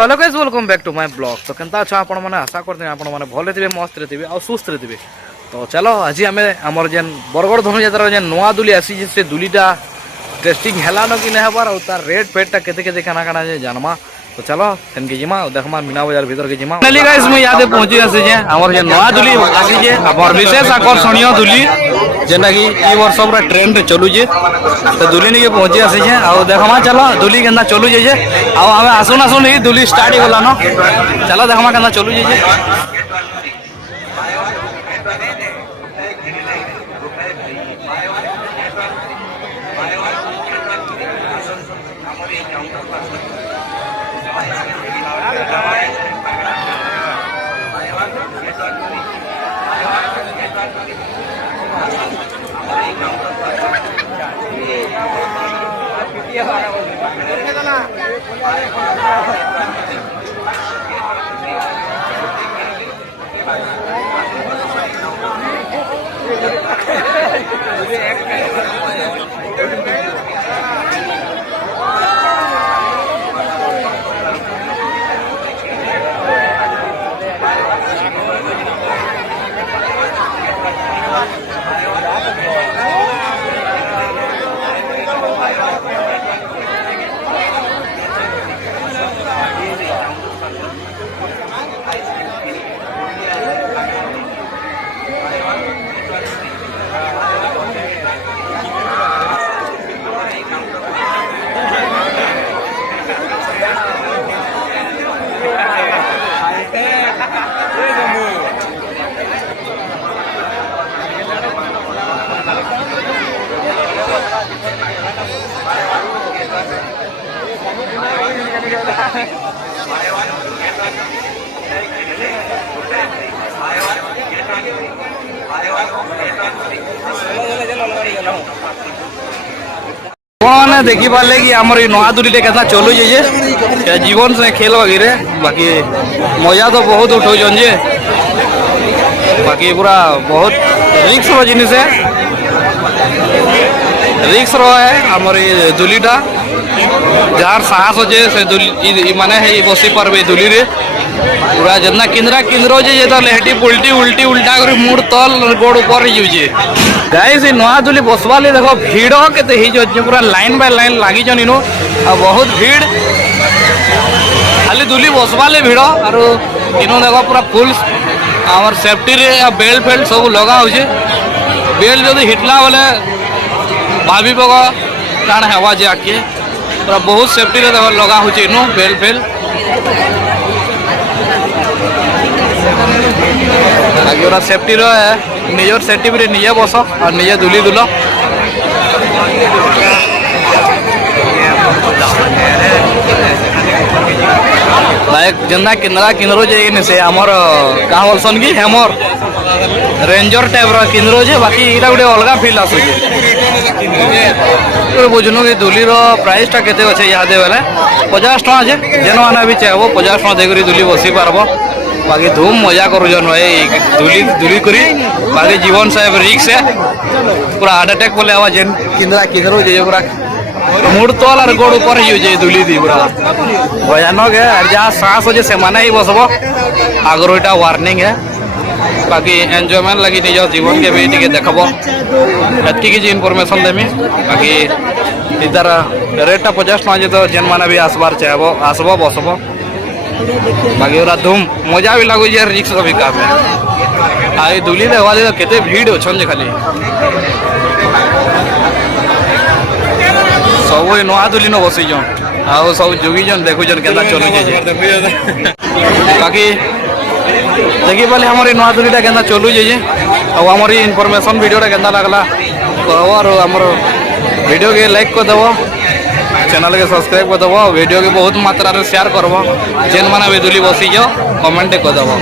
Hello guys welcome back to my blog. तो केनता अच्छा आपण माने आशा करते आपण माने भले थिबे मस्त रे थिबे और सुस्त रे थिबे। तो चलो आज आम आमर जेन बरगड़ धनुयात्रा जेन नुआ दुली आसी से दुलीटा टेस्टिंग हेला न कि नहीं हबार और तार रेट पेटटा केते केते काना काना जे जानमा। तो चलो सेन के जिमा देखमा मीना बाजार भीतर के जिमा फाइनली गाइस मैं यादे पहुंची आसी जे हमर जे नुआ दुली आसी जे हमर विशेष आकर्षणीय दुली जेना कि ई वर्ष पूरा ट्रेंड रे चलु जे। तो दुली ने पहुंची आसी जे आ देखमा चलो दुली केना चलु जे आ हमें आसुन आसुन ही दुली स्टार्ट हो गला न। चलो देखमा केना चलु जे मैंने देखी पारे कि आमर नुआ दुली केतना चलु जे जीवन से खेल वगैरह बाकी मजा तो बहुत उठाउछन जे बाकी पूरा बहुत रिक्स रो जिनिस है रिक्स रो है आमर ये दुलीटा जार साहस होजे से दुली माने है बसी पारबे दुली रे पूरा जतना किंद्रा किंद्रो जे तो लेहटी पुलटी उल्टी उल्टा कर मुड़ तल गोड़ ऊपर ही जे गाइस ई नुआ दुली बसवाले देखो भीड़ केते ही जो पूरा लाइन बाय लाइन लागी जन इनो आ बहुत भीड़ खाली दुली बसवाले भीड़ और इनो देखो पूरा फुल आमर सेफ्टी रे बेल्ट फेल्ट सब लगा होजे बेल्ट जदी हिटला बोले भाभी बगो काण हेवा जे आके पूरा बहुत सेफ्टी रे देखो लगा होचे इनो बेल्ट फेल्ट आगे ओरा सेफ्टी रो है निजर सेफ्टी रे निजे बस और निजे दुली दुलो लाइक जन्ना किंद्रा किंद्रो जे ने से हमर का बोलसन की हेमर रेंजर टाइप रो किंद्रो जे बाकी इरा गुडे अलगा फील आसु जे बुझनु के दुली रो प्राइस टा केते अछि यादे वाला 50 टका जे जेन माने भी चाहबो 50 टका दे करी दुली बसी पारबो बाकी धूम मजा करू जन भाई दुली दुली करी बाकी जीवन साहेब रिक्स है पूरा हार्ट अटैक बोले आवाज जेन किंद्रा किंद्रो जे पूरा मुड़ तल और गोड़ ऊपर ही जे दुली दी पूरा भयानक है और जहाँ सांस हो से माने ही बसबो आगर एटा वार्निंग है बाकी एंजॉयमेंट लगी निज जीवन के भी टिके देखबो एतकी की इनफॉरमेशन देमी बाकी इधर रेट 50 टका जे तो जेन माने भी आसबार चाहबो आसबो बसबो बाकी ओरा धूम मजा भी लागो जे रिक्स भी काम है आई दुली देवाले तो केते भीड़ होछन जे खाली सब नुआ दुली न बसी जन आउ सब जोगी जन देखु जन केना चलु जे बाकी देखि पाले हमर नुआ दुलीटा केना चलु जे आ हमर इनफॉरमेशन वीडियोटा केना लागला और हमर वीडियो के लाइक कर देबो चैनल के सब्सक्राइब कर देबो वीडियो के बहुत मात्रा रे शेयर करबो जेन माने भी दुली बसी जो कमेंट कर देबो।